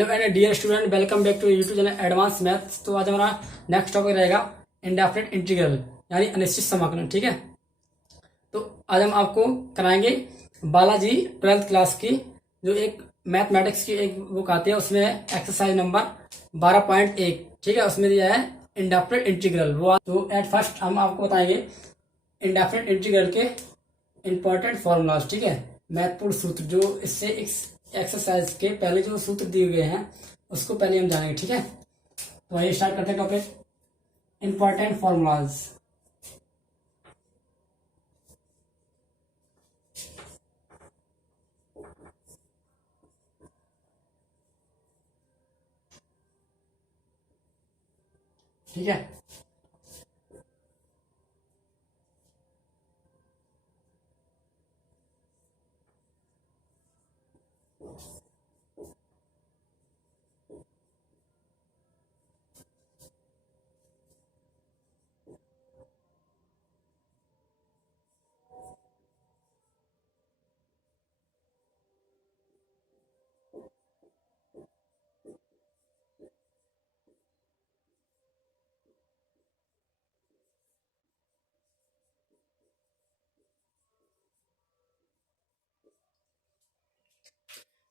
Hello and dear student, welcome back to YouTube channel advance maths. तो आज हमारा next topic रहेगा indefinite integral यानी अनिश्चित समाकलन। ठीक है, तो आज हम आपको कराएंगे बालाजी 12th क्लास की जो एक मैथमेटिक्स की एक बुक आती है, उसमें एक्सरसाइज नंबर 12.1। ठीक है, उसमें दिया है इंडेफिनिट इंटीग्रल। वो तो एट फर्स्ट हम आपको बताएंगे इंडेफिनिट इंटीग्रल के इंपॉर्टेंट फॉर्मूलाज। ठीक है, महत्वपूर्ण सूत्र जो इससे एक्सरसाइज के पहले जो सूत्र दिए गए हैं उसको पहले हम जानेंगे। ठीक है, तो आइए स्टार्ट करते हैं टॉपिक इंपॉर्टेंट फॉर्मूलाज। ठीक है,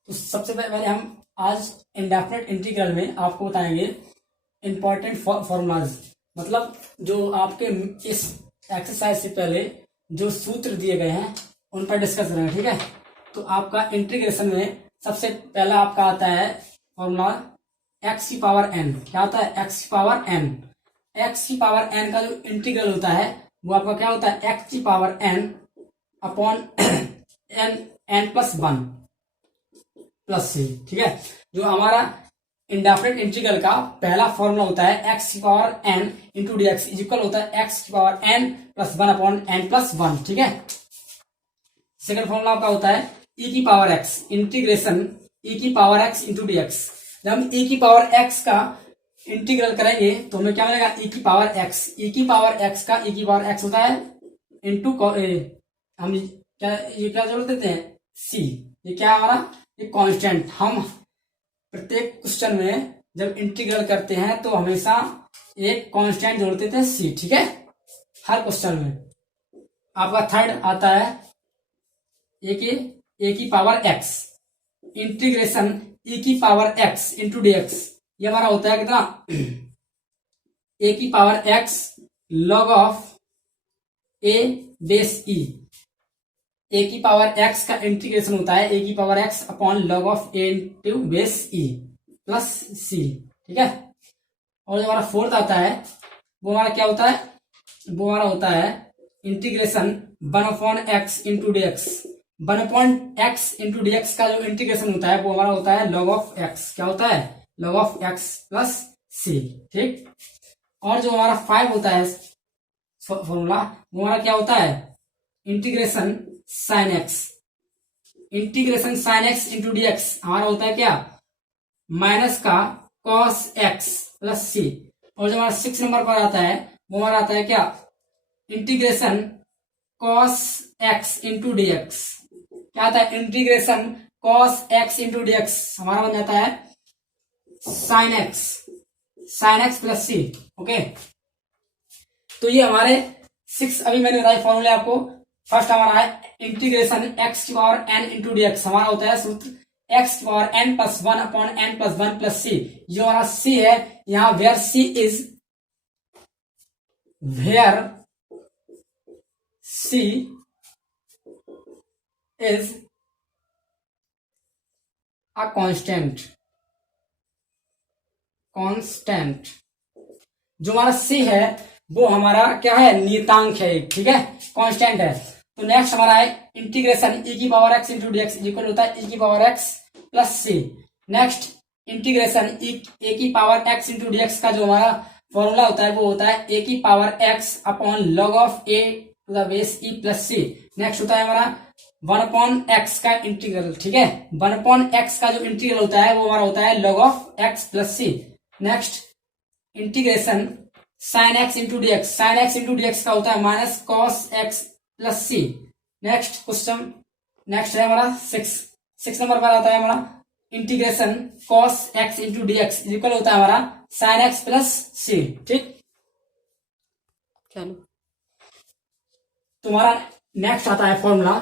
तो सबसे पहले हम आज इंडेफिनिट इंटीग्रल में आपको बताएंगे इंपॉर्टेंट फॉर्मूलाज, मतलब जो आपके इस एक्सरसाइज से पहले जो सूत्र दिए गए हैं उन पर डिस्कस करेंगे। ठीक है, तो आपका इंटीग्रेशन में सबसे पहला आपका आता है फॉर्मूला एक्स की पावर एन। क्या होता है? एक्स की पावर एन। एक्स की पावर एन का जो इंटीग्रल होता है वो आपका क्या होता है? एक्स की power n upon N plus one plus सी। ठीक है, जो हमारा इंडेफिनिट इंटीग्रल का पहला फॉर्मूला होता है एक्स की power N into D x is equal होता है एक्स की power N plus one upon N plus one. ठीक है, सेकंड फॉर्मूला आपका होता है ई की पावर एक्स इंटीग्रेशन ई की power x into D X. जब हम ई की पावर एक्स का इंटीग्रल करेंगे तो हमें क्या मिलेगा? ई की पावर एक्स। ई की पावर एक्स का ई की पावर एक्स होता है इंटू हम क्या जोड़ देते हैं? सी। ये क्या हमारा? ये कांस्टेंट। हम प्रत्येक क्वेश्चन में जब इंटीग्रल करते हैं तो हमेशा एक कांस्टेंट जोड़ देते हैं सी। ठीक है, हर क्वेश्चन में। आपका थर्ड आता है ए की पावर एक्स इंटीग्रेशन ई की power x into D x. ये हमारा होता है कितना? ए की power x log of a base e. A की पावर एक्स का इंटीग्रेशन होता है ए की power x upon log of a into base E plus सी। ठीक है, और जो हमारा फोर्थ आता है वो हमारा क्या होता है? वो हमारा होता है integration one upon x into D x. One upon x into D x का जो इंटीग्रेशन होता है वो हमारा होता है लॉग ऑफ एक्स। क्या होता है? लॉग ऑफ एक्स प्लस सी। ठीक, और जो हमारा 5 होता है फॉर्मूला वो हमारा क्या होता है? Integration sine x. Integration sine x into D x हमारा होता है क्या? माइनस का कॉस एक्स प्लस सी। और जो हमारा 6 नंबर पर आता है वो हमारा आता है क्या? Integration cos x into D x. क्या आता है? Integration cos x into D x हमारा बन जाता है साइन एक्स प्लस सी। ओके, तो ये हमारे 6 अभी मैंने बताए फॉर्मूले आपको। फर्स्ट हमारा है इंटीग्रेशन एक्स की power N into D x. हमारा होता है सूत्र एक्स की power N plus one upon N plus one plus c. जो हमारा सी है यहां where c is a constant. जो हमारा सी है वो हमारा क्या है? नियतांक है। ठीक है, कांस्टेंट है। तो नेक्स्ट हमारा है इंटीग्रेशन ई की power x into D x equal होता है ई की power x plus C. Next integration a की power x into D x का जो हमारा फॉर्मूला होता है वो होता है ए की power x upon log of A to the base E plus C. Next होता है हमारा 1 अपॉन एक्स का इंटीग्रल। ठीक है, 1 अपॉन एक्स का जो इंटीग्रल होता है वो हमारा होता है log of X plus C. Next integration sine x into D X. Sine x into D x का होता है माइनस कॉस एक्स प्लस सी। नेक्स्ट क्वेश्चन नेक्स्ट है हमारा 6 नंबर पर आता है हमारा integration cos x into D x equal होता है हमारा sin x प्लस सी। ठीक, चलो तुम्हारा नेक्स्ट आता है फॉर्मूला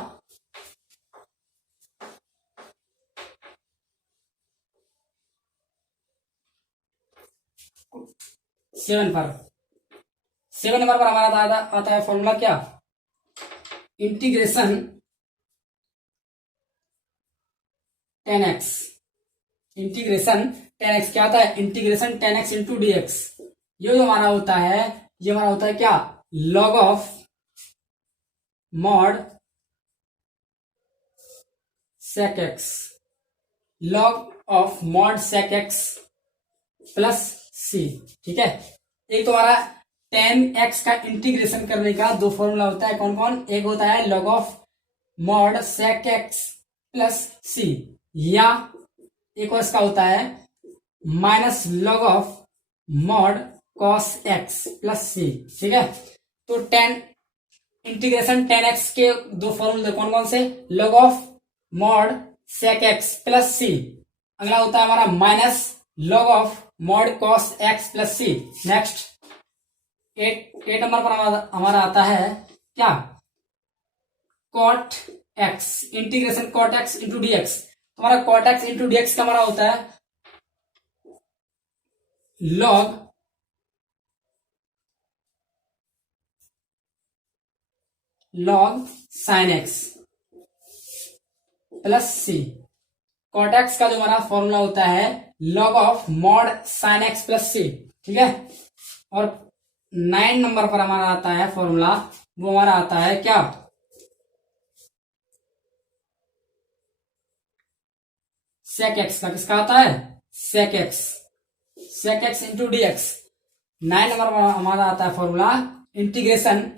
7 पर। 7 नंबर पर हमारा आता है फॉर्मूला क्या, इंटीग्रेशन 10x। इंटीग्रेशन 10x क्या होता है, integration 10x into D x. ये जो हमारा होता है, ये हमारा होता है क्या, log of mod sec x, log of mod sec x plus सी। ठीक है, एक तो हमारा 10x का इंटीग्रेशन करने का दो फॉर्मूला होता है, कौन कौन, एक होता है log of mod sec x plus c, या एक और इसका होता है minus log of mod cos x plus सी। ठीक है, तो 10 इंटीग्रेशन 10x के दो फॉर्मूले कौन कौन से, log of mod sec x plus c, अगला होता है हमारा minus log of mod cos x plus C. Next 8 number पर हमारा आता है क्या, cot x, integration cot x into D x. हमारा cot x into D x का हमारा होता है log sine x plus c. Cot x का जो हमारा फॉर्मूला होता है log of mod sine x plus सी। ठीक है, और 9 नंबर पर हमारा आता है फॉर्मूला, वो हमारा आता है क्या, सेक एक्स का, किसका आता है, sec x into D x. 9 number पर हमारा आता है formula integration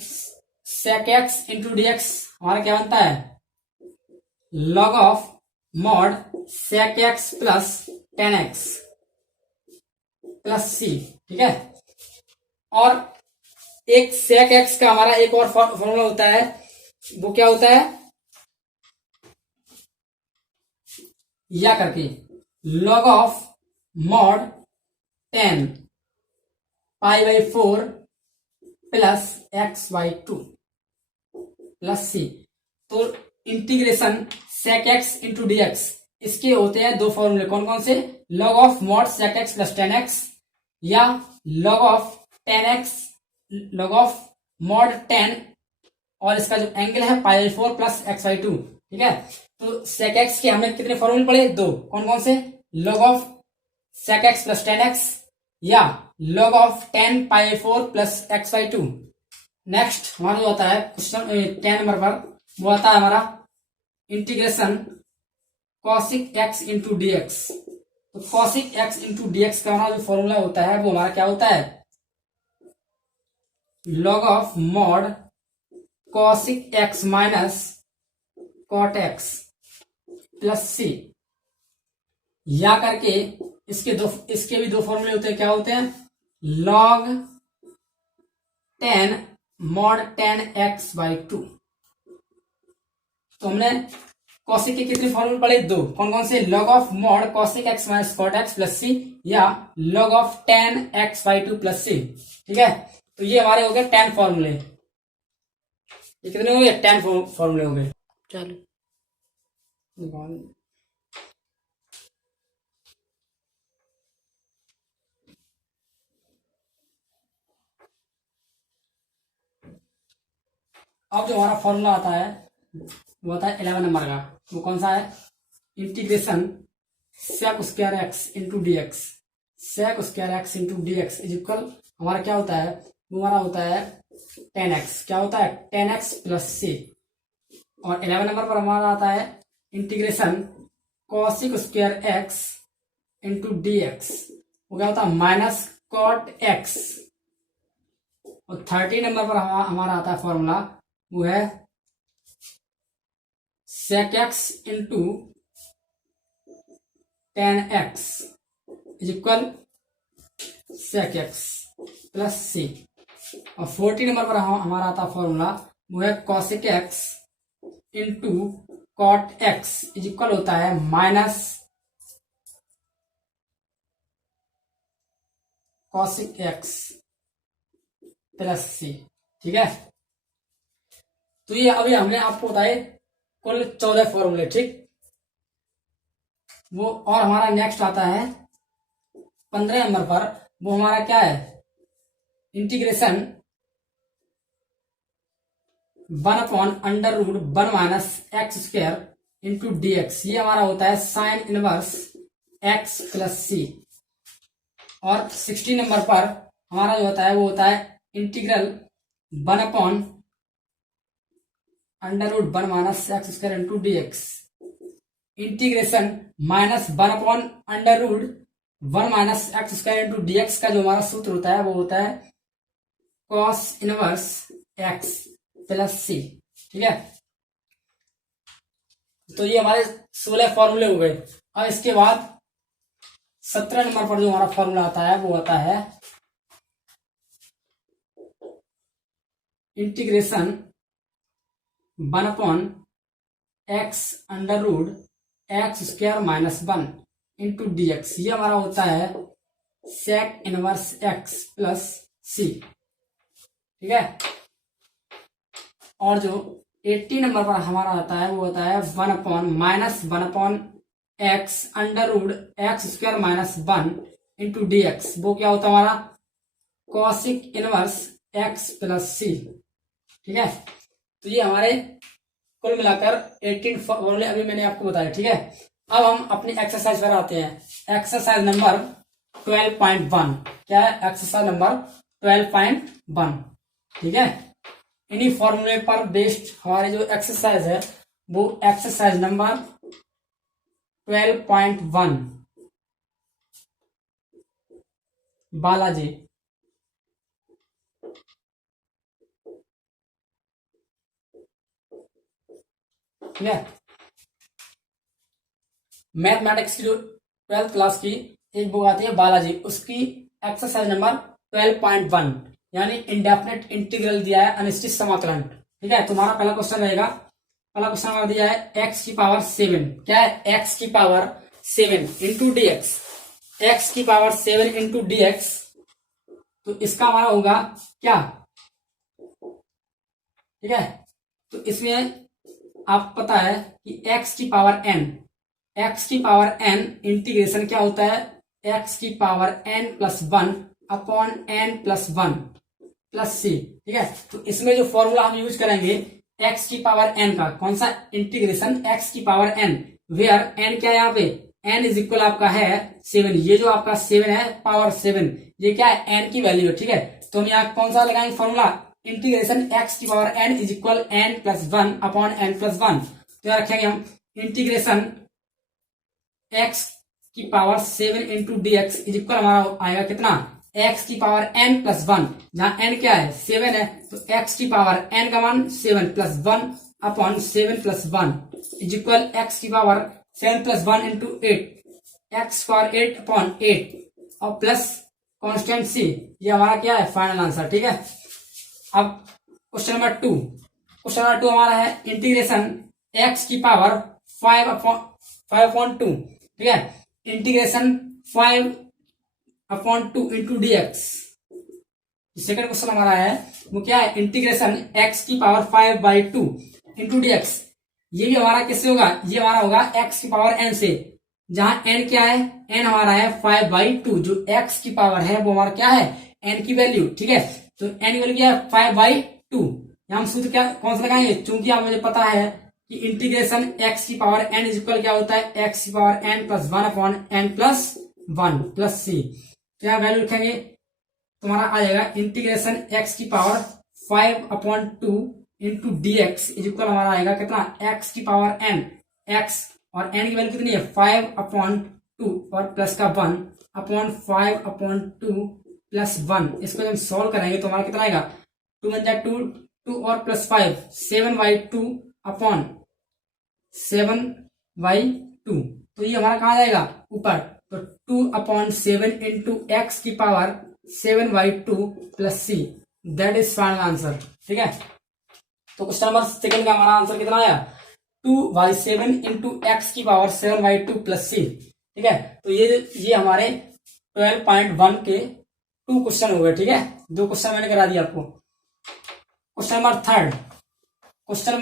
sec x into D x, हमारा क्या बनता है, log of mod sec x plus 10x plus सी। ठीक है, और एक सेक एक्स का हमारा एक और फॉर्मूला होता है, वो क्या होता है, या करके log of mod 10 pi by 4 plus x by 2 plus c. तो integration sec x into D x, इसके होते हैं दो फॉर्मूले, कौन कौन से, log of mod sec x plus 10x, या log of 10x, log of mod 10 और इसका जो एंगल है पाई 4 प्लस एक्स बाई 2। ठीक है, तो सेक एक्स के हमने कितने फॉर्मूले पढ़े, दो, कौन कौन से, log of sec x plus 10x या log of 10 pi 4 plus x by 2। Next हमारा जो आता है क्वेश्चन 10 नंबर पर, वो आता है हमारा integration cosec x into D x. तो cosec x into D x का हमारा जो फॉर्मूला होता है वो हमारा क्या होता है, log of mod cosec x minus cot x plus c, या करके इसके भी दो फॉर्मूले होते हैं, क्या होते हैं, लॉग 10 मॉड 10x बाई 2। तो हमने कॉसिक के कितने फॉर्मूले पढ़े, दो, कौन कौन से, log of mod cosec x minus cot x plus c, या log of 10x by 2 plus सी। ठीक है, तो ये हमारे हो गए 10 फॉर्मूले। ये कितने हो गए, 10 फॉर्मूले हो गए। चलो अब जो हमारा फॉर्मूला आता है वो आता है 11 नंबर का, वो कौन सा है, integration sec square X into D X, sec square X into D x is equal, हमारा क्या होता है, वो हमारा होता है 10x, क्या होता है 10x प्लस सी। और 11 नंबर पर हमारा आता है integration cosec square X into D x, वो क्या होता है माइनस कॉट एक्स। और 30 नंबर पर हमारा आता है फॉर्मूला, वो है sec x into 10x is equal sec x plus c. और 40 नंबर पर हमारा आता है फॉर्मूला, वो है cosec x into cot X is equal होता है माइनस कॉसिक एक्स प्लस सी। ठीक है, तो ये अभी हमने आपको बताए कुल 14 फॉर्मूले। ठीक, वो और हमारा नेक्स्ट आता है 15 नंबर पर। वो हमारा क्या है, इंटीग्रेशन 1/√1 - x² इंटू dx। ये हमारा होता है sine inverse x plus c. और 16 नंबर पर हमारा जो होता है वो होता है integral 1/√1 - x² into dx। Integration -1/√1 - x² into dx का जो हमारा सूत्र होता है वो होता है cos इनवर्स x प्लस सी। ठीक है, तो ये हमारे 16 फॉर्मूले हो गए। अब इसके बाद 17 नंबर पर जो हमारा फॉर्मूला आता है वो आता है इंटीग्रेशन 1/x² - 1 इंटू dx। ये हमारा होता है sec इनवर्स x प्लस सी। ठीक है, और जो 80 नंबर पर हमारा आता है वो होता है 1/(x²-1) इंटू dx। वो क्या होता है हमारा कॉसिक इनवर्स x प्लस सी। ठीक है, तो ये हमारे कुल मिलाकर 18 फॉर्मूले अभी मैंने आपको बताया। ठीक है, अब हम अपनी एक्सरसाइज पर आते हैं। एक्सरसाइज नंबर 12.1 क्या है, एक्सरसाइज नंबर 12.1। ठीक है, इन्हीं फॉर्मूले पर बेस्ड हमारी जो एक्सरसाइज है वो एक्सरसाइज नंबर 12.1 बालाजी। ठीक है, मैथमेटिक्स की जो 12th क्लास की एक बुक आती है बालाजी, उसकी एक्सरसाइज नंबर 12.1 यानी इंडेफिनेट इंटीग्रल दिया है, अनिश्चित समाकलन। ठीक है, तुम्हारा पहला क्वेश्चन रहेगा, पहला क्वेश्चन हमारा दिया है x⁴। क्या है, x⁴ into dx। x⁴ into dx, तो इसका हमारा होगा क्या। ठीक है, तो इसमें आप पता है कि x⁴n इंटीग्रेशन क्या होता है, x⁴n+1/n+1 प्लस सी। ठीक है, तो इसमें जो फॉर्मूला हम यूज करेंगे x⁴n का, कौन सा इंटीग्रेशन x⁴n, वेयर n क्या है यहाँ पे, n इज इक्वल आपका है 7। ये जो आपका 7 है पावर 7, ये क्या है n की वैल्यू है। ठीक है, तो हम यहाँ कौन सा लगाएंगे formula, integration x⁴n is equal n+1/n+1। तो यहाँ रखेंगे हम integration x⁴ into dx is equal हमारा आएगा कितना, x⁴n+1, जहां n क्या है 7 है, तो x⁴n का मान 7+1/7+1 is equal x⁴7+1 into 8 x⁴8/8 और प्लस कांस्टेंट c। ये हमारा क्या है फाइनल आंसर। ठीक है, अब क्वेश्चन नंबर 2 हमारा है इंटीग्रेशन x⁵5/2। ठीक है, integration 5/2 into dx। Second question हमारा है वो क्या है, इंटीग्रेशन x⁵5/2 इंटू dx। ये भी हमारा किससे होगा, ये हमारा होगा x⁴n से, जहां n क्या है, n हमारा है 5/2, जो x⁴ है वो हमारा क्या है n की वैल्यू। ठीक है, तो n की वैल्यू क्या है 5/2। हम सूत्र क्या कौन सा लगाएंगे, चूंकि आप मुझे पता है कि इंटीग्रेशन x⁴n इज इक्वल क्या होता है x⁴n+1/n+1 प्लस सी। तो यहाँ वैल्यू लिखेंगे, तुम्हारा आ जाएगा integration x⁵5/2 into dx is equal हमारा आएगा कितना, x⁴n x और n की वैल्यू कितनी है 5/2 और प्लस का 1/5/2 प्लस 1। इसको जब हम सॉल्व करेंगे तो हमारा कितना आएगा, 2 × 2 2 और प्लस 5 7/2 तो ये हमारा कहाँ जाएगा ऊपर, तो 2/7 into x⁴7/2 plus C, that is final answer. ठीक है, तो क्वेश्चन नंबर सेकंड का हमारा आंसर कितना आया, 2/7 इंटू x⁴7/2 प्लस सी। ठीक है, तो ये हमारे 12.1 के 2 क्वेश्चन हो गए, ठीक है, 2 क्वेश्चन मैंने करा दिया आपको। Question number third, question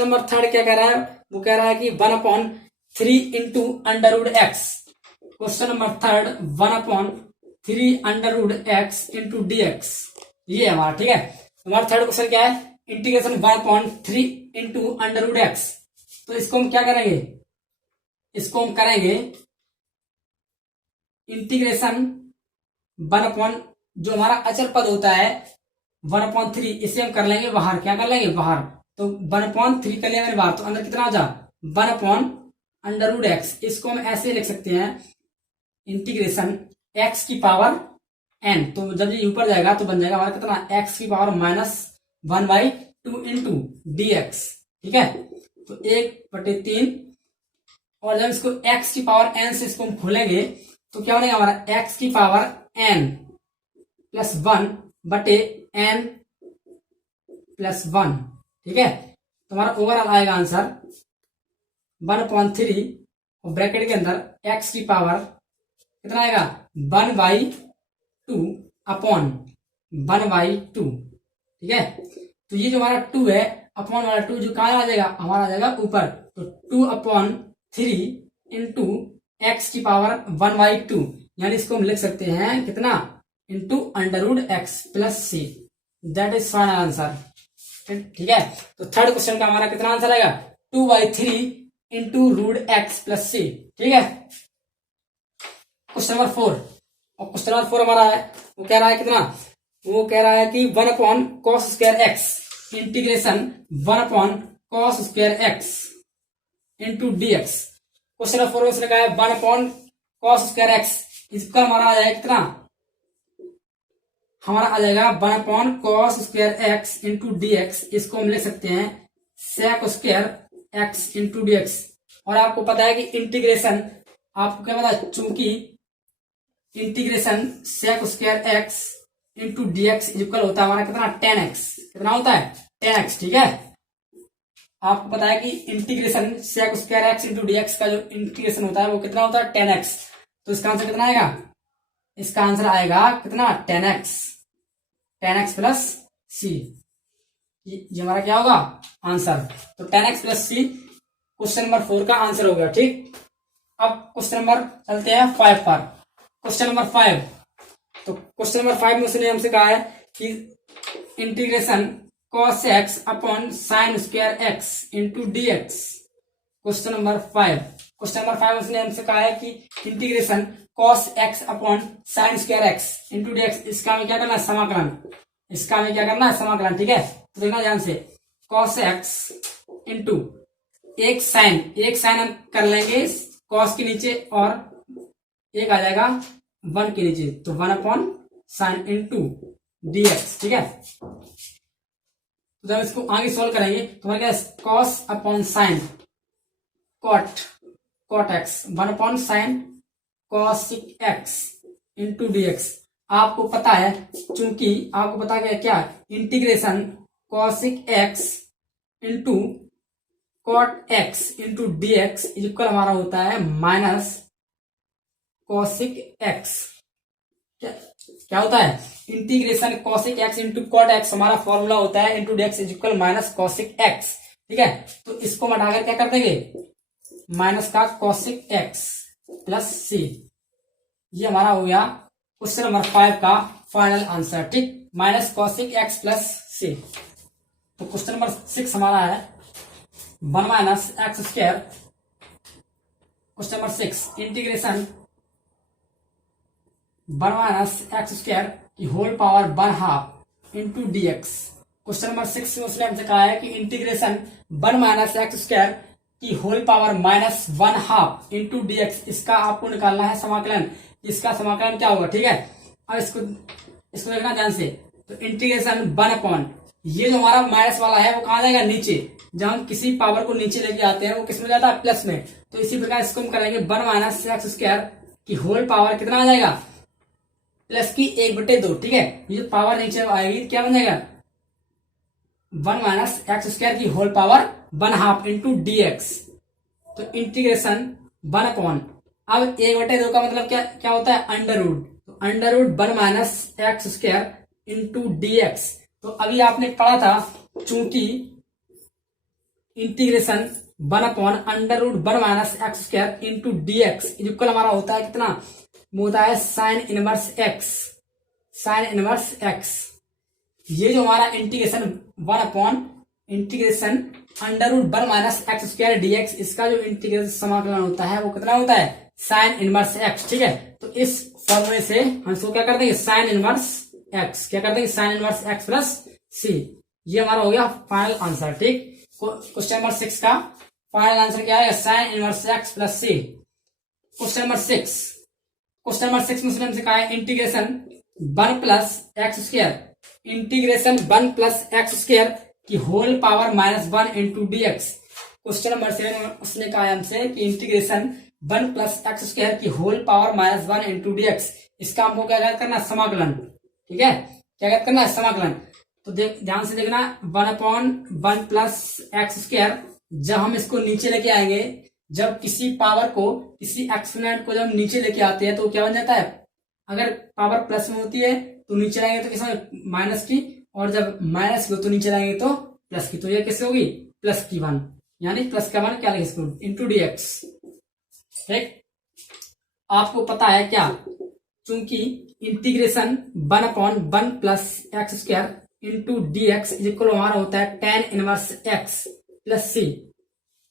number third क्या कह रहा है, वो कह रहा है कि 1/3 into under root X. Question number third 1/3 under root X into D x, ये हमारा, ठीक है। हमारा थर्ड क्वेश्चन क्या है, integration 1/3 into under root X. तो इसको हम क्या करेंगे, इसको हम करेंगे इंटीग्रेशन 1 जो हमारा अचर पद होता है 1/3, इसे हम कर लेंगे बाहर, क्या कर लेंगे बाहर, तो 1/3 कर लिया मैंने बाहर, तो अंदर कितना आ जा 1/√x। इसको हम ऐसे लिख सकते हैं इंटीग्रेशन x की पावर n, तो जब ये ऊपर जाएगा तो बन जाएगा हमारा कितना x की पावर -1/2 इंटू डी एक्स, ठीक है। तो 1/3, और जब इसको x की पावर n से इसको हम खोलेंगे तो क्या बनेगा हमारा x की power n plus 1/n plus 1, ठीक है। तो हमारा ओवरऑल आएगा आंसर 1/3 और ब्रैकेट के अंदर x की पावर कितना आएगा 1/2 अपॉन 1/2, ठीक है। तो ये जो हमारा 2 है अपॉन वाला 2 जो कहाँ आ जाएगा, हमारा आ जाएगा ऊपर, तो 2/3 इंटू एक्स की पावर 1/2, यानी इसको हम लिख सकते हैं कितना इंटू अंडर√x plus C, that is final answer, ठीक है। तो थर्ड क्वेश्चन का हमारा कितना आंसर आएगा 2/3 इंटू √x प्लस सी, ठीक है। क्वेश्चन नंबर 4, और क्वेश्चन नंबर 4 हमारा है, वो कह रहा है कितना, वो कह रहा है कि 1/cos²x integration 1/cos²x into dx। Question number 4 में उसने कहा है 1/cos²x, इसका हमारा आ जाएगा कितना, हमारा आ जाएगा 1/cos²x इंटू dx। इसको हम लिख सकते हैं sec² इंटू dx। और आपको पता है कि इंटीग्रेशन, आपको क्या पता है, चूंकि integration sec² into dx equal होता है हमारा कितना 10x, कितना होता है 10x, ठीक है। आपको पता है कि इंटीग्रेशन sec² इंटू dx का जो इंटीग्रेशन होता है वो कितना होता है 10x। तो इसका आंसर कितना आएगा, इसका आंसर आएगा कितना 10x प्लस सी, ये हमारा क्या होगा आंसर। तो 10x प्लस सी क्वेश्चन नंबर 4 का आंसर हो गया, ठीक। अब क्वेश्चन नंबर चलते हैं 5 पर। क्वेश्चन नंबर 5, तो क्वेश्चन नंबर 5 में उसने हमसे कहा है कि integration cos x upon sin² x into D x. Question number 5 उसने हमसे कहा है कि integration cos x upon sin² x into D X, इसका हमें क्या करना है समाकलन, इसका हमें क्या करना है समाकलन, ठीक है। तो देखना ध्यान से, cos x इंटू एक साइन हम कर लेंगे cos के नीचे और एक आ जाएगा 1 के नीचे, तो 1/sin इंटू डी एक्स, ठीक है। तो जब इसको आगे सोल्व करेंगे तो हमारे क्या cos upon sine cot x 1/sin cosic x into D x. आपको पता है, चूंकि आपको पता है क्या integration cosic x into cot x into D x equal हमारा होता है माइनस cosic x। क्या होता है integration cosic x into cot x, हमारा फॉर्मूला होता है into D x equal minus cosic x, ठीक है। तो इसको हटाकर क्या कर देंगे माइनस का cosic x प्लस सी, ये हमारा हो गया क्वेश्चन नंबर 5 का फाइनल आंसर, ठीक, minus cosic x plus c. तो क्वेश्चन नंबर 6 हमारा है 1-x²। Question number 6 integration 1-x² की whole power 1/2 into D x. Question number 6 में उसने हमसे कहा है कि इंटीग्रेशन 1-x² की whole power -1/2 into D X, इसका आपको निकालना है समाकलन, इसका समाकलन क्या होगा, ठीक है। अब इसको देखना ध्यान से, तो इंटीग्रेशन 1 ये जो हमारा माइनस वाला है वो कहाँ जाएगा नीचे, जब हम किसी पावर को नीचे लेके आते हैं वो किस में जाता है प्लस में, तो इसी प्रकार इसको हम करेंगे 1-x² की होल पावर कितना आ जाएगा प्लस की 1/2, ठीक है। ये जो पावर नीचे आएगी क्या बन जाएगा 1-x² की whole power 1/2 into D x. तो इंटीग्रेशन 1 अब 1/2 का मतलब क्या होता है अंडर रूट, तो under root 1 minus X square into D x. तो अभी आपने पढ़ा था चूंकि integration 1 upon under root 1 minus X square into D x equal हमारा होता है कितना, होता है sine inverse X, sine inverse X. ये जो हमारा integration 1 upon integration under root 1 minus X square D X, इसका जो इंटीग्रेशन समाकलन होता है वो कितना होता है, साइन इनवर्स एक्स। ठीक है, तो इस फॉर्मूले से हम इसको क्या कर देंगे, साइन इनवर्स एक्स, क्या कर देंगे, sine inverse x plus c. ये हमारा हो गया फाइनल आंसर। ठीक, क्वेश्चन नंबर 6 का फाइनल आंसर क्या है, साइन इनवर्स एक्स प्लस सी। क्वेश्चन नंबर 6, क्वेश्चन नंबर 6 में हमसे कहा है integration 1 plus x square, integration 1 plus x square की whole power -1 into D x. Question number 7 उसने कहा है हमसे कि इंटीग्रेशन 1 प्लस एक्स स्क्वायर की whole power -1 into D X, इसका हमको क्या करना है, समाकलन। ठीक है, क्या करना है, समाकलन। तो ध्यान से देखना, 1 अपॉन 1 प्लस एक्स स्क्वायर, जब हम इसको नीचे लेके आएंगे, जब किसी पावर को, किसी एक्सपोनेंट को जब नीचे लेके आते हैं तो क्या बन जाता है, अगर पावर प्लस में होती है तो नीचे लाएंगे तो किसमें, माइनस की, और जब माइनस की हो तो नीचे लाएंगे तो प्लस की। तो ये किससे होगी, प्लस की 1, यानी प्लस का 1 क्या लिखे इसको, इंटू डी एक्स। ठीक, आपको पता है क्या, चूंकि integration 1 upon 1 plus x square into D x equal हमारा होता है टेन इनवर्स एक्स प्लस सी।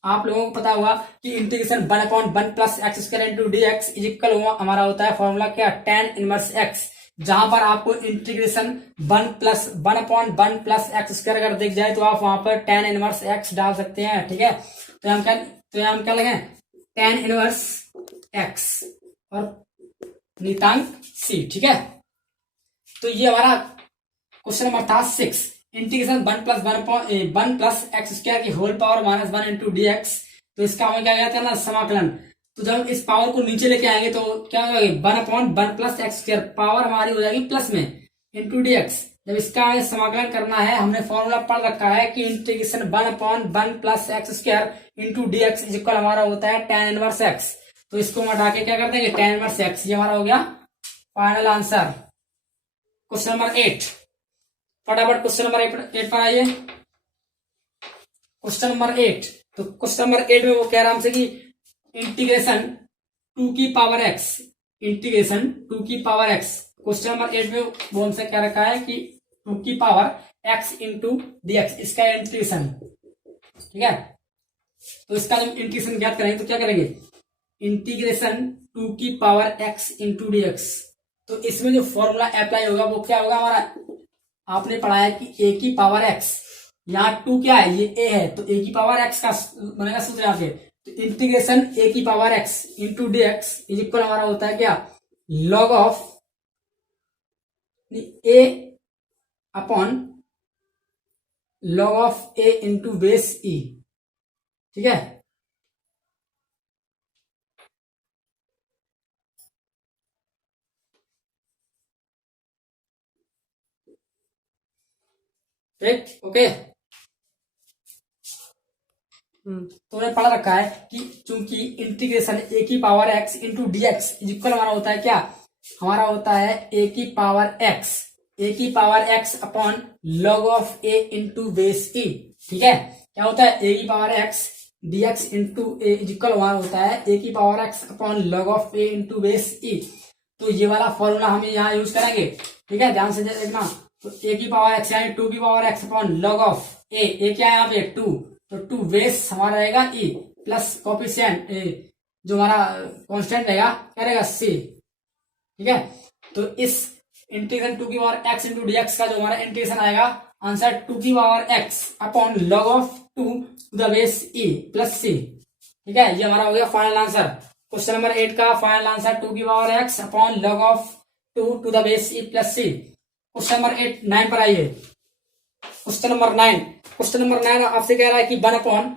आप लोगों को पता होगा कि integration 1 upon 1 plus x square into D x equal हमारा होता है फॉर्मूला क्या, टेन इनवर्स एक्स। जहां पर आपको integration 1 upon 1 plus x square अगर दिख जाए तो आप वहां पर टेन इनवर्स एक्स डाल सकते हैं। ठीक है, तो हम क्या लगे, टेन इनवर्स एक्स और नितांक सी। ठीक है, तो ये हमारा क्वेश्चन नंबर था 6, इंटीग्रेशन 1 प्लस एक्स स्क्वायर की whole power -1 into D x. तो इसका हमें क्या करना, समाकलन। तो जब इस पावर को नीचे लेके आएंगे तो क्या होगा, 1 upon 1 plus x square, power हमारी हो जाएगी प्लस में, इंटू डी एक्स। जब इसका हमें समाकलन करना है, हमने फॉर्मूला पढ़ रखा है कि integration 1 upon 1 plus x square into D x equal हमारा होता है टेन इनवर्स एक्स। तो इसको हम हटा के क्या कर देंगे, टेन इनवर्स एक्स। ये हमारा हो गया फाइनल आंसर। क्वेश्चन नंबर 8, फटाफट क्वेश्चन नंबर 8 पर आइए। क्वेश्चन नंबर 8, तो क्वेश्चन नंबर 8 में वो कह रहा हमसे कि इंटीग्रेशन 2 की पावर एक्स, इंटीग्रेशन 2 की पावर एक्स। क्वेश्चन नंबर 8 में वो हमसे कह रखा है कि 2 की power x into D X, इसका इंटीग्रेशन। ठीक है, तो इसका जब इंटीग्रेशन ज्ञात करेंगे तो क्या करेंगे, इंटीग्रेशन 2 की power x into D x. तो इसमें जो फॉर्मूला अप्लाई होगा वो क्या होगा हमारा, आपने पढ़ा है कि ए की पावर एक्स, यहाँ 2 क्या है, ये ए है, तो ए की पावर एक्स का बनेगा सूत्र यहाँ पे। तो इंटीग्रेशन ए की power x into D x is equal हमारा होता है क्या, log of a upon log of a into base e. ठीक है, ठीक, ओके। तो हमने पढ़ रखा है कि चूंकि इंटीग्रेशन ए की power x into D x equal हमारा होता है क्या, हमारा होता है ए की power x upon log of a into base e. ठीक है, क्या होता है, ए की power x d x into a equal हमारा होता है ए की power x upon log of a into base e. तो ये वाला फॉर्मूला हम यहाँ यूज करेंगे। ठीक है, ध्यान से देखना, तो ए की पावर एक्स यानी 2 की power x upon log of a क्या है यहाँ पे 2, तो 2 बेस हमारा रहेगा ई प्लस कॉफिशिएंट जो हमारा कांस्टेंट रहेगा क्या रहेगा सी। ठीक है, तो इस इंटीग्रेशन 2 की power x into D x का जो हमारा इंटीग्रेशन आएगा आंसर 2 की power x upon log of 2 to the base E plus सी। ठीक है, ये हमारा हो गया फाइनल आंसर। क्वेश्चन नंबर 8 का फाइनल आंसर 2 की power x upon log of 2 to the base E plus C. Question number 9 पर आइए। क्वेश्चन नंबर 9 आपसे कह रहा है कि 1 upon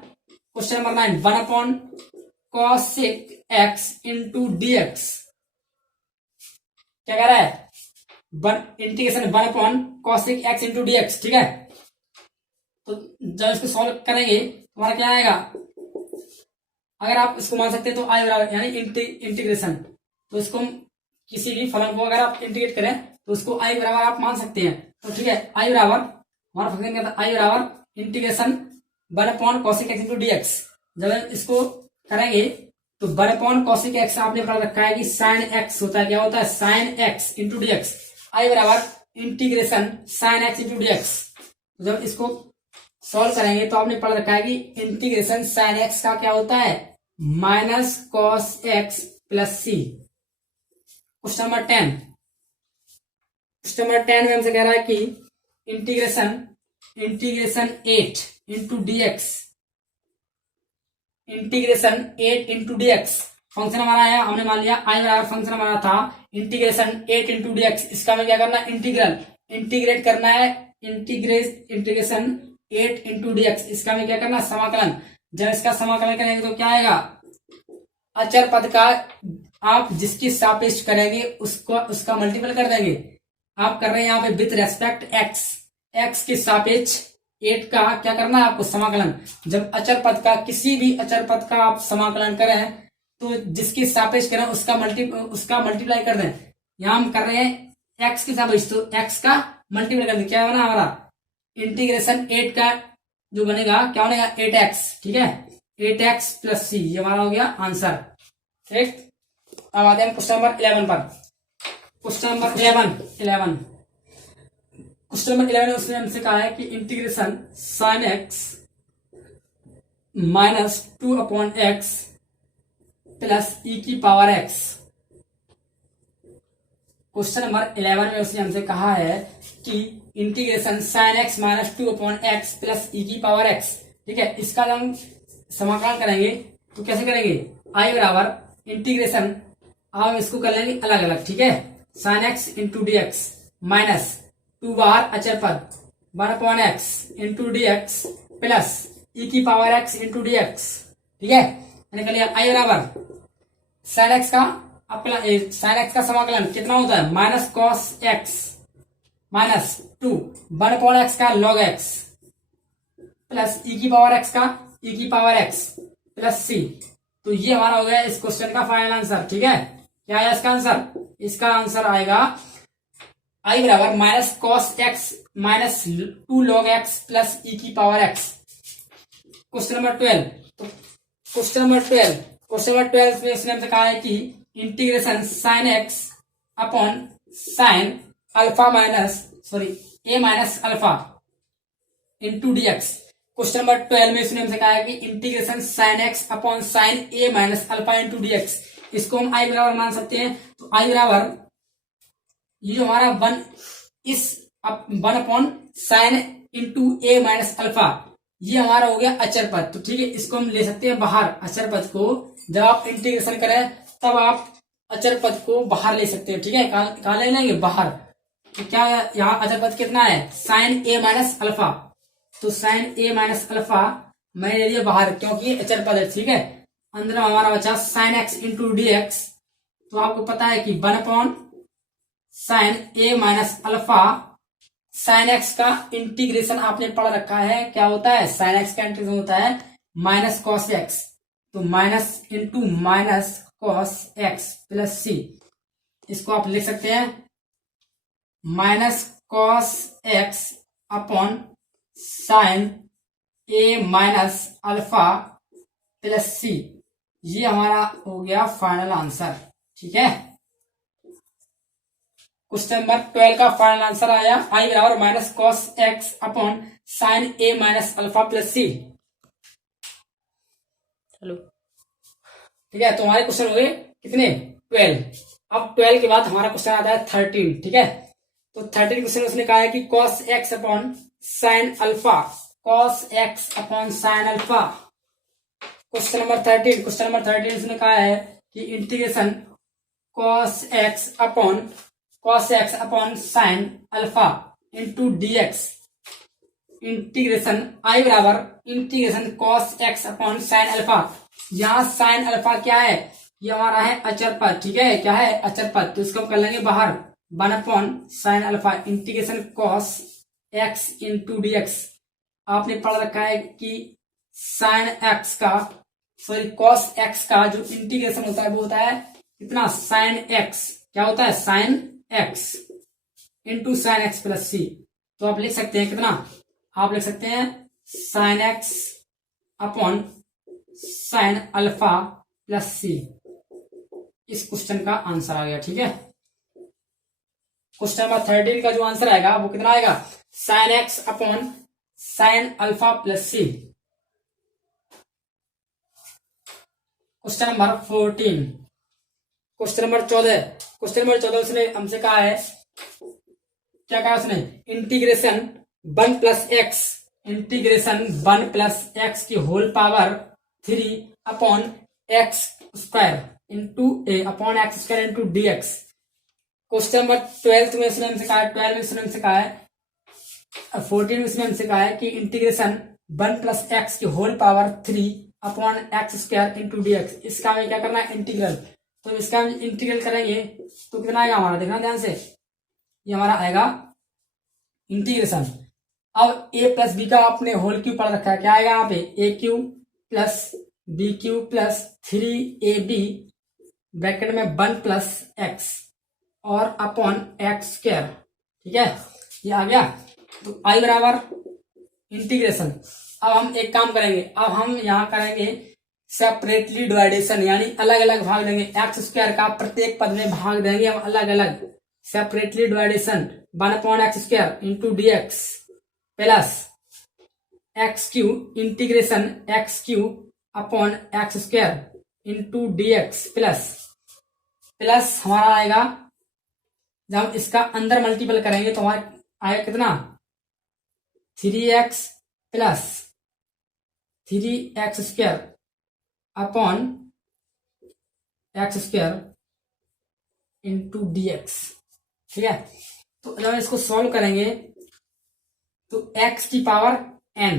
cosec x into D x. क्या कह रहा है, integration 1 upon cosec x into D x. ठीक है, तो जब इसको सॉल्व करेंगे तो हमारा क्या आएगा, अगर आप इसको मान सकते हैं तो आई बराबर यानी इंटीग्रेशन, तो इसको हम किसी भी फलन को अगर आप इंटीग्रेट करें तो उसको आई बराबर आप मान सकते हैं। तो ठीक है, आई बराबर हमारा फंक्शन क्या था, आई बराबर integration 1/cosec x into dx। जब हम इसको करेंगे तो 1/cosec x आपने पढ़ रखा है कि साइन x होता है, क्या होता है, sine x into dx। I बराबर integration sine x into dx। जब इसको सॉल्व करेंगे तो आपने पढ़ रखा है कि इंटीग्रेशन साइन x का क्या होता है, माइनस कॉस x प्लस सी। क्वेश्चन नंबर 10, क्वेश्चन नंबर 10 में हमसे कह रहा है कि integration 8 into dx, integration 8 into dx function हमारा है, हमने मान लिया आई बराबर फंक्शन हमारा था इंटीग्रेशन 8 इंटू dx। इसका हमें क्या करना है, इंटीग्रेट करना है, इंटीग्रेशन 8 इंटू dx। इसका हमें क्या करना है, समाकलन। जब इसका समाकलन करेंगे तो क्या आएगा, अचर पद का आप जिसकी सापेक्ष करेंगे उसका मल्टीपल कर देंगे। आप कर रहे हैं यहाँ पे विथ रेस्पेक्ट x के सापेक्ष 8 का क्या करना है आपको, समाकलन। जब अचर पद का, किसी भी अचर पद का आप समाकलन करें तो जिसके सापेक्ष करें उसका मल्टीप्लाई कर दें। यहां हम कर रहे हैं x के सापेक्ष, तो x का मल्टीप्लाई कर दें। क्या बना हमारा, इंटीग्रेशन 8 का जो बनेगा क्या बनेगा, 8x। ठीक है, 8x प्लस सी, ये हमारा हो गया आंसर। ठीक, अब आते हैं क्वेश्चन नंबर 11 पर। क्वेश्चन नंबर 11 क्वेश्चन नंबर 11 में उसने हमसे कहा है कि integration sine x minus 2/x plus e की पावर x। क्वेश्चन नंबर 11 में उसने हमसे कहा है कि integration sine x minus 2/x plus e की पावर x। ठीक है, इसका जब हम समाकलन करेंगे तो कैसे करेंगे, आई बराबर इंटीग्रेशन, हम इसको कर लेंगे अलग अलग। ठीक है, sine x into D X minus 2 बार अचर पद 1/x into dx plus e की पावर x इंटू dx। ठीक है, मैंने कर लिया। आई बराबर साइन x का साइन x का समाकलन कितना होता है, minus cos x minus 2 1/x का log x प्लस ई की पावर x का ई की पावर x प्लस सी। तो ये हमारा हो गया इस क्वेश्चन का फाइनल आंसर। ठीक है, क्या है इसका आंसर, इसका आंसर आएगा आई बराबर minus cos x minus 2 log x plus e की पावर x। क्वेश्चन नंबर 12, तो क्वेश्चन नंबर 12 में इसने हमसे कहा है कि integration sine x upon sine alpha a minus alpha into dx। Question number 12 में इसने हमसे कहा है कि integration sine x upon sine a minus alpha into dx। इसको हम आई बराबर मान सकते हैं। तो आई बराबर ये जो हमारा 1 अपॉन साइन इंटू ए माइनस अल्फा, ये हमारा हो गया अचर पद। तो ठीक है, इसको हम ले सकते हैं बाहर। अचर पद को जब आप इंटीग्रेशन करें तब आप अचर पद को बाहर ले सकते हैं। ठीक है, कहाँ ले लेंगे, बाहर। तो क्या यहाँ अचर पद कितना है, साइन ए माइनस अल्फा। तो साइन ए माइनस अल्फा मैंने ले लिया बाहर क्योंकि अचर पद है। ठीक है, अंदर हमारा बचा sine x into D x. तो आपको पता है कि 1 sign a minus alpha, sine x का इंटीग्रेशन आपने पढ़ रखा है, क्या होता है, साइन एक्स का इंटीग्रेशन होता है माइनस कॉस एक्स। तो minus into minus cos x plus c. इसको आप लिख सकते हैं minus cos x upon sine a minus alpha plus c. ये हमारा हो गया फाइनल आंसर। ठीक है, क्वेश्चन नंबर 12 का फाइनल आंसर आया आई बराबर minus cos x upon sine a minus alpha plus c. चलो, ठीक है, तो हमारे क्वेश्चन हो गए कितने, 12। अब 12 के बाद हमारा क्वेश्चन आता है 13। ठीक है, तो 13 क्वेश्चन उसने कहा है कि cos x upon sine alpha, cos x upon sine alpha. Question number 13 उसने कहा है कि integration cos x upon sine alpha into dx। Integration I बराबर integration cos x upon sine alpha. यहाँ साइन अल्फा क्या है, ये हमारा है अचर पद। ठीक है, क्या है, अचर पद। तो इसको हम कर लेंगे बाहर 1 sine alpha integration cos x into dx। आपने पढ़ रखा है कि कॉस एक्स का जो इंटीग्रेशन होता है वो होता है कितना, साइन एक्स, क्या होता है sine x into sine x plus c. तो आप लिख सकते हैं कितना, आप लिख सकते हैं sine x upon sine alpha plus c. इस क्वेश्चन का आंसर आ गया। ठीक है, क्वेश्चन नंबर 13 का जो आंसर आएगा वो कितना आएगा, sine x upon sine alpha plus सी। Question number 14, question number 14, question number 14 उसने हमसे कहा है, क्या कहा उसने, integration 1 plus x, integration 1 plus x की whole power 3 upon x square into a upon x square into D x. Question number 12 में इसने हमसे कहा है, 12 में इसने हमसे कहा है, 14 में इसने हमसे कहा है कि इंटीग्रेशन 1 प्लस एक्स की whole power 3 upon x square into D X. इसका हमें क्या करना है, इंटीग्रल। तो इसका हम इंटीग्रल करेंगे तो कितना आएगा हमारा, देखना ध्यान से, ये हमारा आएगा इंटीग्रेशन। अब ए प्लस बी का आपने होल क्यूब पढ़ रखा है, क्या आएगा यहाँ पे, a cube plus b cube plus 3ab bracket में 1 प्लस एक्स और अपॉन एक्स स्क्वायर। ठीक है, ये आ गया। तो आई बराबर इंटीग्रेशन। अब हम एक काम करेंगे, अब हम यहाँ करेंगे सेपरेटली डिवाइडेशन, यानी अलग अलग भाग देंगे। एक्स स्क्वायर का प्रत्येक पद में भाग देंगे हम अलग अलग। Separately डिवाइडेशन 1 upon x square into D x plus x cube integration x cube upon x square into D x plus हमारा आएगा, जब हम इसका अंदर मल्टीपल करेंगे तो हमारा आएगा कितना, 3x plus 3x square upon x square into D x. ठीक है, तो जब हम इसको सॉल्व करेंगे तो x की पावर n,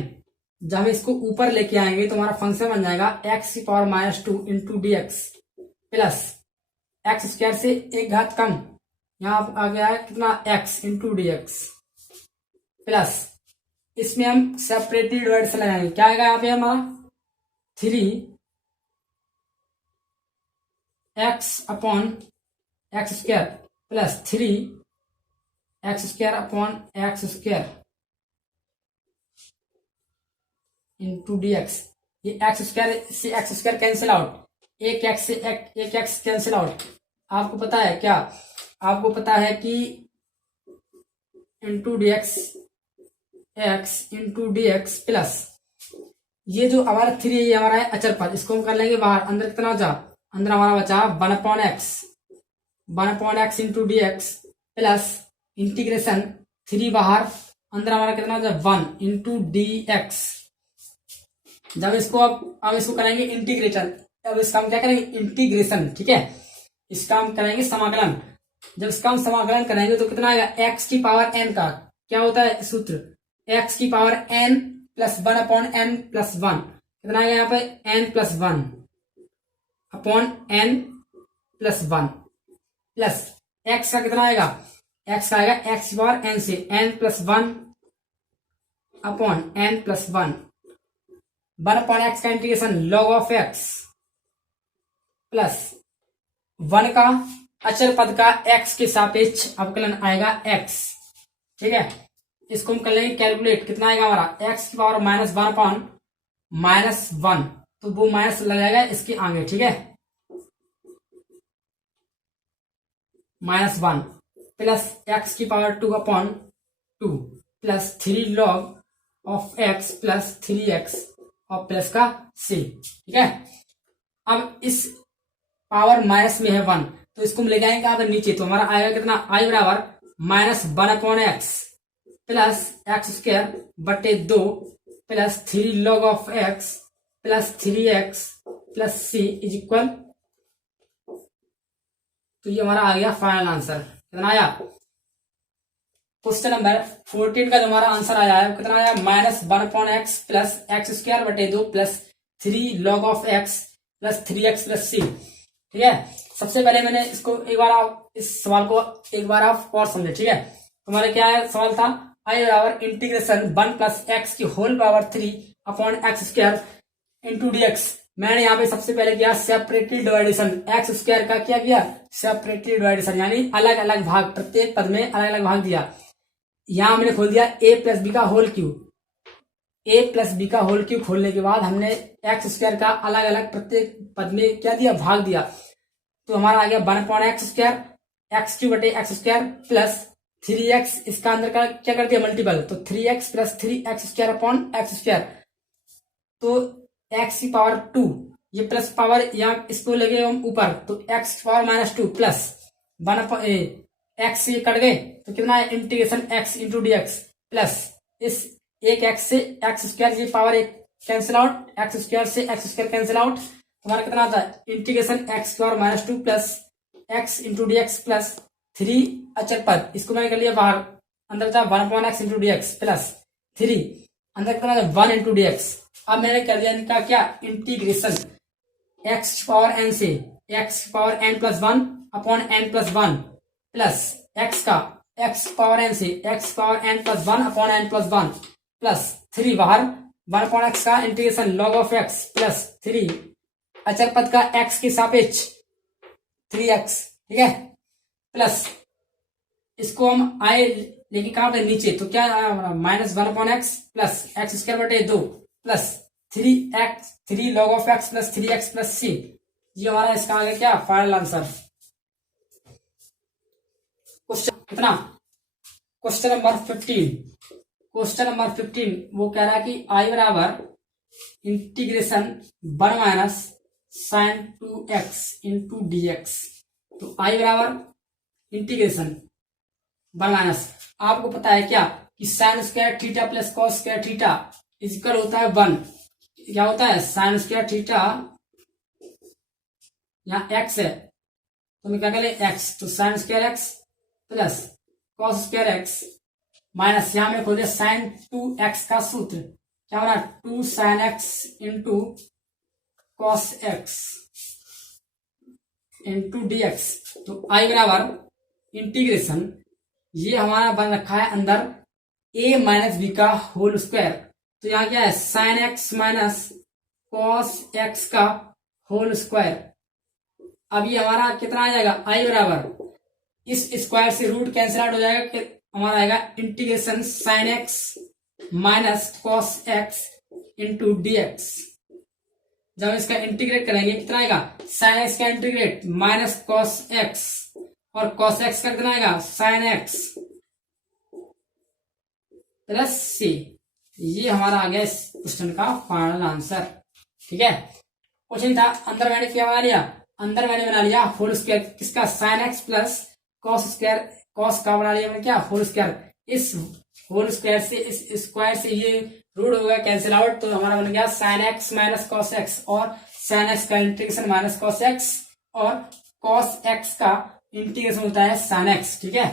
जब हम इसको ऊपर लेके आएंगे तो हमारा फंक्शन बन जाएगा x की power -2 into D x plus x square से एक घात कम, यहाँ आ गया है कितना, x into D x plus इसमें हम सेपरेटली डिवाइड से लगाएंगे, क्या आएगा यहाँ पे हमारा 3x upon x square plus 3x square upon x square into D x. ये एक्स स्क्वायर से एक्स स्क्वायर कैंसिल आउट, एक एक्स से एक एक्स कैंसिल आउट। आपको पता है क्या, आपको पता है कि into D x x into D x plus ये जो हमारा 3 ये हमारा है अचर पद, इसको हम कर लेंगे बाहर। अंदर कितना बचा, अंदर हमारा बचा 1 upon x into D x plus integration 3 बाहर, अंदर हमारा कितना बचा 1 इंटू डी एक्स। जब इसको अब इसको करेंगे इंटीग्रेशन, अब इसका हम क्या करेंगे, इंटीग्रेशन। ठीक है, इसका हम करेंगे समाकलन। जब इसका हम समाकलन करेंगे तो कितना आएगा, एक्स की पावर n का क्या होता है सूत्र, एक्स की power n plus 1 upon n plus 1, कितना आएगा यहाँ पे n plus 1 upon n plus 1 plus x का कितना आएगा, x का आएगा x की पावर n से n plus 1 upon n plus 1 upon x का integration log of x plus 1 का अचर पद का x के सापेक्ष अवकलन आएगा x। ठीक है, इसको हम कर लेंगे कैलकुलेट, कितना आएगा हमारा x की पावर -1 अपॉन -1, तो वो माइनस लग जाएगा इसके आगे। ठीक है, -1 प्लस x की power 2 upon 2 plus 3 log of x plus 3x और प्लस का c। ठीक है, अब इस पावर माइनस में है 1, तो इसको हम ले जाएंगे कहां पर, नीचे। तो हमारा आएगा कितना, i बराबर -1 upon x plus x square बटे 2 plus 3 log of x plus 3x plus c is equal, तो ये हमारा आ गया फाइनल आंसर। कितना आया, क्वेश्चन नंबर 14 का जो हमारा आंसर आया है कितना आया, -1 upon x plus x square बटे 2 plus 3 log of x plus 3x plus c। ठीक है, सबसे पहले मैंने इसको एक बार आप इस सवाल को एक बार आप और समझे। ठीक है, तुम्हारा क्या है सवाल था, आई बराबर इंटीग्रेशन 1 प्लस एक्स की whole power 3 upon x square into D X मैंने यहाँ पे सबसे पहले किया सेपरेटली डिवाइडेशन, एक्स स्क्वायर का क्या किया, सेपरेटली डिवाइडेशन, यानी अलग अलग भाग, प्रत्येक पद में अलग अलग भाग दिया। यहाँ हमने खोल दिया ए प्लस बी का होल क्यूब, ए प्लस बी का होल क्यूब खोलने के बाद हमने एक्स स्क्वायर का अलग अलग प्रत्येक पद में क्या दिया, भाग दिया। तो हमारा आ गया 1/x², एक्स क्यूब बटे एक्स स्क्वायर प्लस 3x, इसका अंदर का क्या कर दिया, मल्टीपल, तो 3x plus 3x² upon x square, तो x की पावर 2, ये प्लस पावर यहाँ इसको लगे हम ऊपर, तो x की पावर -2 प्लस 1/x, ये कट गए तो कितना है, integration x into D x plus इस एक x से एक्स स्क्वायर, ये पावर एक कैंसिल आउट, एक्स स्क्वायर से एक्स स्क्वायर कैंसिल आउट, हमारा कितना आता है, इंटीग्रेशन x की power -2 plus x into D x plus 3 अचर पद, इसको मैंने कर लिया बाहर, अंदर था 1/x into D x plus 3, अंदर कितना है 1 इंटू डी एक्स। अब मैंने कर दिया इनका क्या, इंटीग्रेशन x की पावर n से x की power n plus 1 upon n plus 1 plus x का x की पावर n से x की power n plus 1 upon n plus 1 plus 3 बाहर 1/x का integration log of x plus 3 अचर पद का x के सापेक्ष 3x, ठीक है, प्लस इसको हम आए लेके कहां पे, नीचे, तो क्या -1/x प्लस एक्स स्क्वायर बटे 2 plus 3 log of x plus 3x plus c, ये हमारा इसका आ गया क्या, फाइनल आंसर। क्वेश्चन कितना, क्वेश्चन नंबर 15, क्वेश्चन नंबर 15 वो कह रहा है कि i बराबर integration 1 - sin 2x into D x, तो i बराबर इंटीग्रेशन 1 आपको पता है क्या कि sine square theta plus cos square theta equal होता है 1, क्या होता है, साइन स्क्वायर थीटा, यहाँ x है तो मैं क्या कर ले x, तो sine square x plus cos square x minus, यहाँ में खोल दिया साइन 2x का सूत्र, क्या होना 2 sine x into cos x into D x, तो i बराबर इंटीग्रेशन, ये हमारा बन रखा है अंदर a माइनस बी का होल स्क्वायर, तो यहाँ क्या है sine x minus cos x का होल स्क्वायर। अब ये हमारा कितना आ जाएगा, i बराबर इस स्क्वायर से रूट कैंसिल आउट हो जाएगा, कि हमारा आएगा integration sine x minus cos x into D X. जब इसका इंटीग्रेट करेंगे कितना आएगा, साइन x का इंटीग्रेट माइनस कॉस x और cos x का कितना आएगा, sin x प्लस c, ये हमारा आ गया इस क्वेश्चन का फाइनल आंसर, ठीक है। क्वेश्चन था अंदर मैंने क्या बना लिया, अंदर मैंने बना लिया होल स्क्वायर, किसका, sin x plus cos square, cos का बना लिया मैंने क्या, होल स्क्वायर, इस होल स्क्वायर से इस स्क्वायर से ये रूट हो गया कैंसिल आउट, तो हमारा बन गया sin x minus cos x, और sin x का इंटीग्रेशन माइनस कॉस x, और cos x का इंटीग्रेशन होता है sin x, ठीक है।